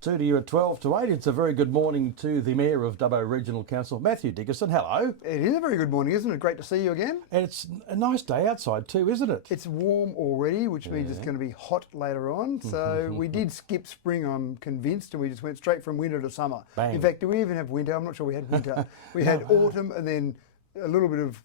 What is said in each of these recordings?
Two to you at 12 to 8. It's a very good morning to the Mayor of Dubbo Regional Council, Matthew Dickerson. Hello. It is a very good morning, isn't it? Great to see you again. And it's a nice day outside too, isn't it? It's warm already, which means it's going to be hot later on. So we did skip spring, I'm convinced, and we just went straight from winter to summer. Bang. In fact, do we even have winter? I'm not sure we had winter. We had autumn and then a little bit of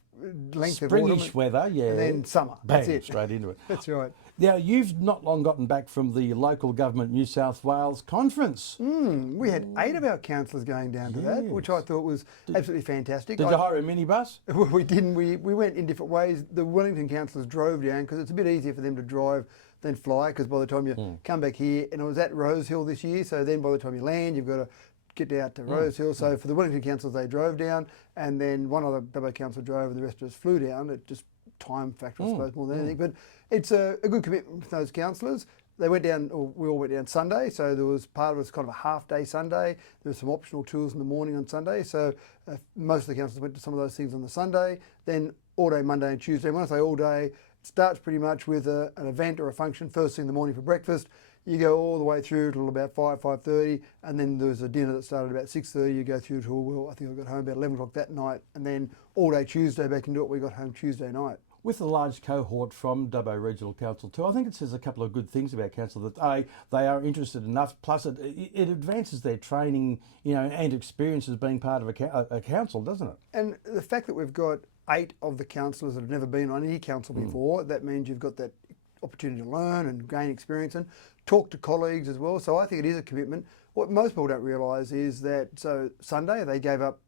length of autumn. Springish weather, yeah. And then summer. Bang, That's it. straight into it. That's right. Now, you've not long gotten back from the Local Government New South Wales conference. We had 8 of our councillors going down to that, which I thought was absolutely fantastic. Did you hire a minibus? We didn't. We went in different ways. The Wellington councillors drove down because it's a bit easier for them to drive than fly, because by the time you come back here, and it was at Rosehill this year, so then by the time you land, you've got to get out to Rosehill. So for the Wellington councillors, they drove down, and then one other Dubbo council drove and the rest of us flew down. It just time factor, I suppose, more than anything. But it's a good commitment from those councillors. They went down, or we all went down Sunday, so there was part of it was kind of a half-day Sunday. There were some optional tours in the morning on Sunday, so most of the councillors went to some of those things on the Sunday. Then all day Monday and Tuesday. When I say all day, it starts pretty much with an event or a function first thing in the morning for breakfast. You go all the way through till about 5:30, and then there was a dinner that started about 6:30. You go through till, well, I think I got home about 11 o'clock that night, and then all day Tuesday back into it. We got home Tuesday night. With a large cohort from Dubbo Regional Council too, I think it says a couple of good things about council, that they are interested enough, plus it advances their training, and experience as being part of a council, doesn't it? And the fact that we've got 8 of the councillors that have never been on any council before, that means you've got that opportunity to learn and gain experience and talk to colleagues as well. So I think it is a commitment. What most people don't realise is that, so Sunday they gave up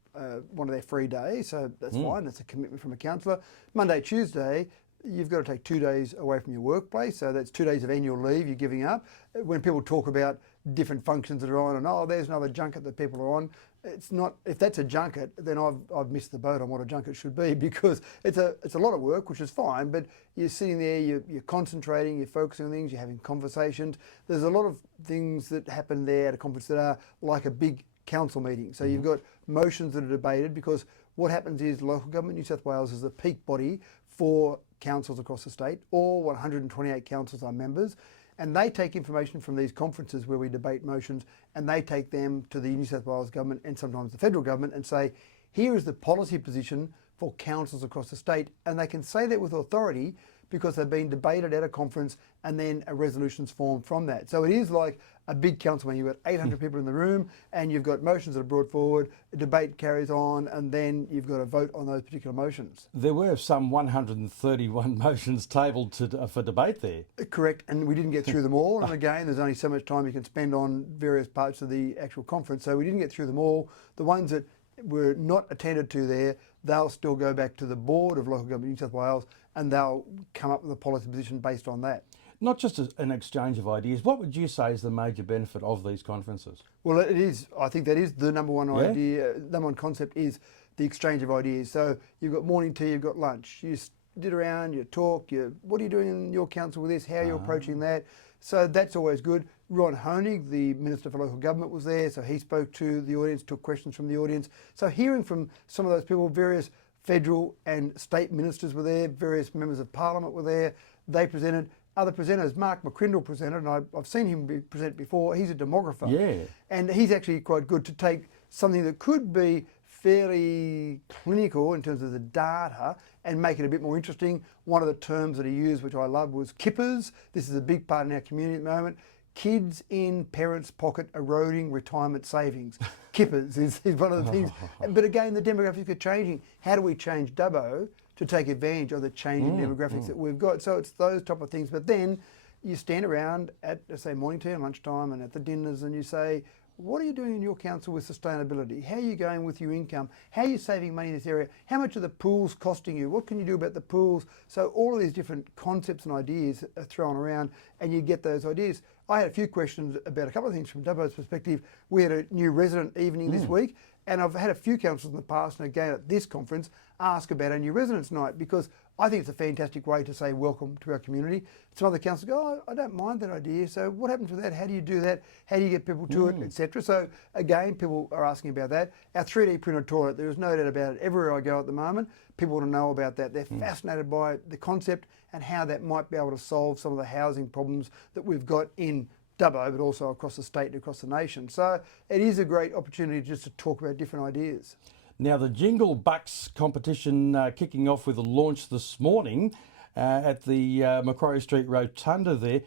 one of their free days, so that's fine, that's a commitment from a councillor. Monday, Tuesday, you've got to take 2 days away from your workplace, so that's 2 days of annual leave you're giving up. When people talk about different functions that are on, and there's another junket that people are on, it's not, if that's a junket, then I've missed the boat on what a junket should be, because it's a lot of work, which is fine, but you're sitting there, you're concentrating, you're focusing on things, you're having conversations. There's a lot of things that happen there at a conference that are like a big council meeting. So you've got motions that are debated, because what happens is Local Government New South Wales is the peak body for councils across the state. All 128 councils are members, and they take information from these conferences where we debate motions, and they take them to the New South Wales government and sometimes the federal government and say, here is the policy position for councils across the state. And they can say that with authority because they've been debated at a conference and then a resolution's formed from that. So it is like a big council when you've got 800 people in the room and you've got motions that are brought forward, a debate carries on, and then you've got to vote on those particular motions. There were some 131 motions tabled for debate there. Correct, and we didn't get through them all. And again, there's only so much time you can spend on various parts of the actual conference, so we didn't get through them all. The ones that were not attended to there, they'll still go back to the Board of Local Government New South Wales, and they'll come up with a policy position based on that. Not just an exchange of ideas. What would you say is the major benefit of these conferences? Well, it is. I think that is the number one idea. Number one concept is the exchange of ideas. So you've got morning tea, you've got lunch. You sit around, you talk. What are you doing in your council with this? How are you approaching that? So that's always good. Ron Honig, the Minister for Local Government, was there. So he spoke to the audience, took questions from the audience. So hearing from some of those people, various federal and state ministers were there, various members of parliament were there. They presented. Other presenters, Mark McCrindle presented, and I've seen him present before. He's a demographer. Yeah. And he's actually quite good to take something that could be fairly clinical in terms of the data and make it a bit more interesting. One of the terms that he used, which I love, was kippers. This is a big part in our community at the moment. Kids in parents' pocket eroding retirement savings. Kippers is one of the things. But again, the demographics are changing. How do we change Dubbo to take advantage of the changing demographics that we've got? So it's those type of things. But then you stand around at, say, morning tea and lunchtime and at the dinners, and you say, what are you doing in your council with sustainability? How are you going with your income? How are you saving money in this area? How much are the pools costing you? What can you do about the pools? So all of these different concepts and ideas are thrown around, and you get those ideas. I had a few questions about a couple of things from Dubbo's perspective. We had a new resident evening this week, and I've had a few councillors in the past, and again at this conference, ask about our new residents night, because I think it's a fantastic way to say welcome to our community. Some other councillors go, I don't mind that idea. So what happens with that? How do you do that? How do you get people to it, etc.? So again, people are asking about that. Our 3D printed toilet, there is no doubt about it. Everywhere I go at the moment, people want to know about that. They're fascinated by the concept and how that might be able to solve some of the housing problems that we've got in Dubbo, but also across the state and across the nation. So it is a great opportunity just to talk about different ideas. Now, the Jingle Bucks competition kicking off with a launch this morning at the Macquarie Street Rotunda there.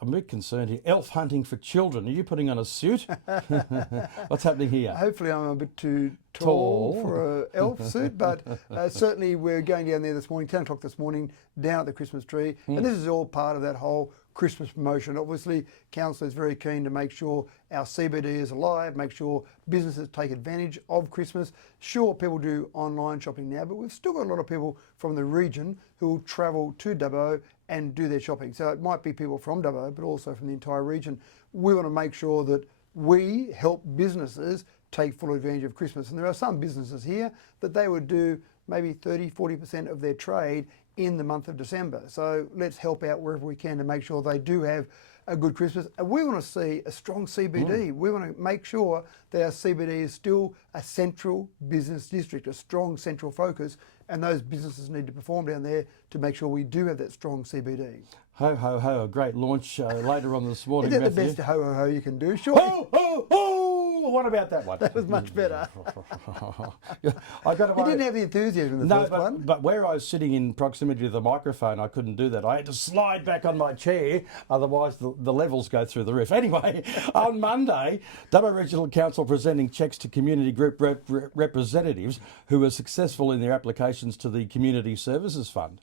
I'm a bit concerned here. Elf hunting for children. Are you putting on a suit? What's happening here? Hopefully I'm a bit too tall for an elf suit, but certainly we're going down there this morning, 10 o'clock this morning, down at the Christmas tree. And this is all part of that whole Christmas promotion. Obviously, Council is very keen to make sure our CBD is alive, make sure businesses take advantage of Christmas. Sure, people do online shopping now, but we've still got a lot of people from the region who will travel to Dubbo and do their shopping. So it might be people from Dubbo, but also from the entire region. We want to make sure that we help businesses take full advantage of Christmas. And there are some businesses here that they would do maybe 30, 40% of their trade in the month of December. So let's help out wherever we can to make sure they do have a good Christmas. And we want to see a strong CBD. We want to make sure that our CBD is still a central business district, a strong central focus, and those businesses need to perform down there to make sure we do have that strong CBD. Ho, ho, ho, a great launch later on this morning, Is that Matthew? the best ho, ho, ho you can do? Sure. Ho, ho, ho! What about that one? That was much better. I got to You didn't have the enthusiasm in the first one. But where I was sitting in proximity to the microphone, I couldn't do that. I had to slide back on my chair, otherwise the levels go through the roof. Anyway, on Monday, Dubbo Regional Council presenting cheques to community group representatives who were successful in their applications to the Community Services Fund.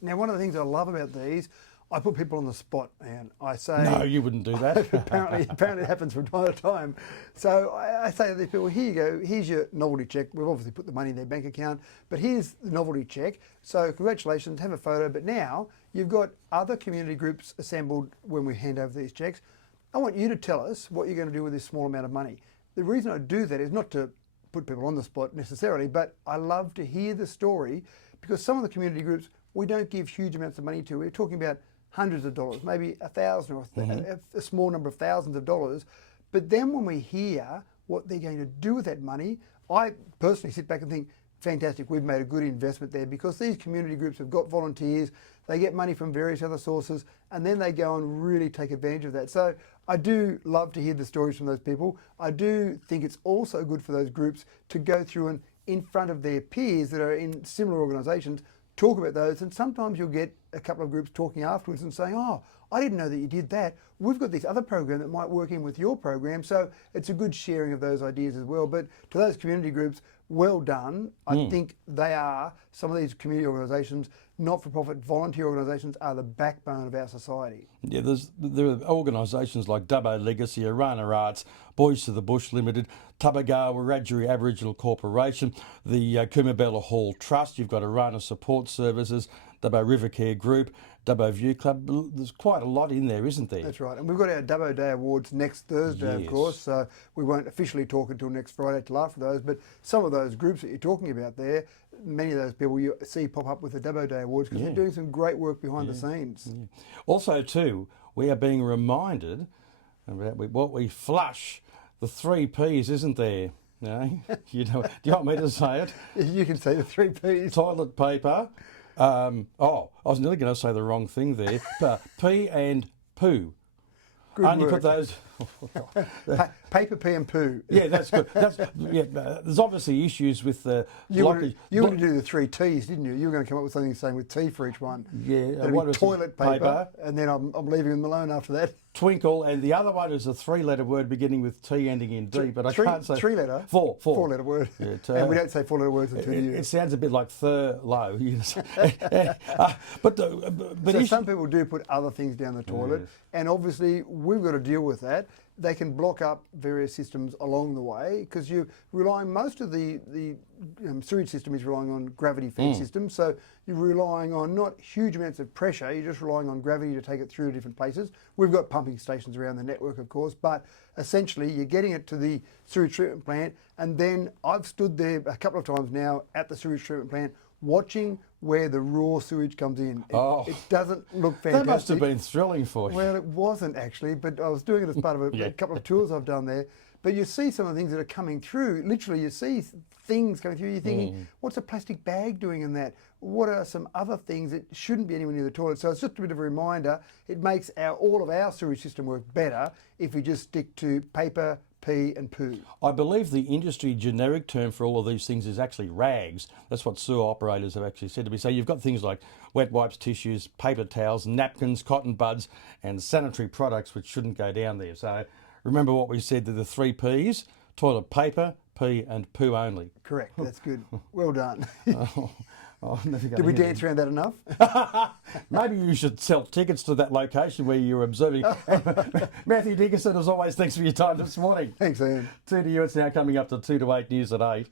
Now, one of the things I love about these, I put people on the spot, and I say... No, you wouldn't do that. apparently it happens from time to time. So I say to these people, here you go, here's your novelty cheque. We've obviously put the money in their bank account, but here's the novelty cheque. So congratulations, have a photo. But now you've got other community groups assembled when we hand over these cheques. I want you to tell us what you're going to do with this small amount of money. The reason I do that is not to put people on the spot necessarily, but I love to hear the story, because some of the community groups we don't give huge amounts of money to. We're talking about hundreds of dollars, maybe $1,000 or a small number of thousands of dollars. But then when we hear what they're going to do with that money, I personally sit back and think, fantastic, we've made a good investment there, because these community groups have got volunteers, they get money from various other sources, and then they go and really take advantage of that. So I do love to hear the stories from those people. I do think it's also good for those groups to go through and in front of their peers that are in similar organisations, talk about those, and sometimes you'll get a couple of groups talking afterwards and saying, oh, I didn't know that you did that. We've got this other program that might work in with your program. So it's a good sharing of those ideas as well. But to those community groups, well done. I think they are, some of these community organisations, not-for-profit volunteer organisations, are the backbone of our society. Yeah, there are organisations like Dubbo Legacy, Arana Arts, Boys to the Bush Limited, Tubagawa Wiradjuri Aboriginal Corporation, the Coomabella Hall Trust. You've got Arana Support Services, Dubbo River Care Group, Dubbo View Club. There's quite a lot in there, isn't there? That's right. And we've got our Dubbo Day Awards next Thursday, of course, so we won't officially talk until next Friday till after those, but some of those groups that you're talking about there, many of those people you see pop up with the Dubbo Day Awards, because they're doing some great work behind the scenes. Also, too, we are being reminded about what we flush, the 3 Ps, isn't there? No? Do you want me to say it? You can say the 3 Ps. Toilet paper. I was nearly going to say the wrong thing there. Pee and poo. Good Only work. put those. Paper, pee and poo. Yeah, that's good. There's obviously issues with the You blockage. wanted to do the 3 Ts, didn't you? You were going to come up with something saying with T for each one. Yeah, That'd what be is it? toilet paper, Paper. and then I'm leaving them alone after that. Twinkle, and the other one is a 3-letter word beginning with T ending in D, but I can't say 3-letter. 4-letter word. Yeah, and we don't say 4-letter words until you. It sounds a bit like low. But So some people do put other things down the toilet, and obviously we've got to deal with that. They can block up various systems along the way, because you're relying, most of the sewage system is relying on gravity-fed systems, so you're relying on not huge amounts of pressure, you're just relying on gravity to take it through to different places. We've got pumping stations around the network, of course, but essentially you're getting it to the sewage treatment plant, and then I've stood there a couple of times now at the sewage treatment plant watching where the raw sewage comes in. It doesn't look fantastic. That must have been thrilling for you. Well, it wasn't actually, but I was doing it as part of a couple of tours I've done there. But you see some of the things that are coming through. Literally, you see things coming through. You're thinking, what's a plastic bag doing in that? What are some other things that shouldn't be anywhere near the toilet? So it's just a bit of a reminder. It makes all of our sewage system work better if we just stick to paper, pee and poo. I believe the industry generic term for all of these things is actually rags. That's what sewer operators have actually said to me. So you've got things like wet wipes, tissues, paper towels, napkins, cotton buds and sanitary products which shouldn't go down there. So remember what we said, the 3 Ps, toilet paper, pee and poo only. Correct, that's good. Well done. Did we dance around that enough? Maybe you should sell tickets to that location where you're observing. Matthew Dickinson, as always, thanks for your time this morning. Thanks, Ian. 2 to you, it's now coming up to 2 to 8 news at 8.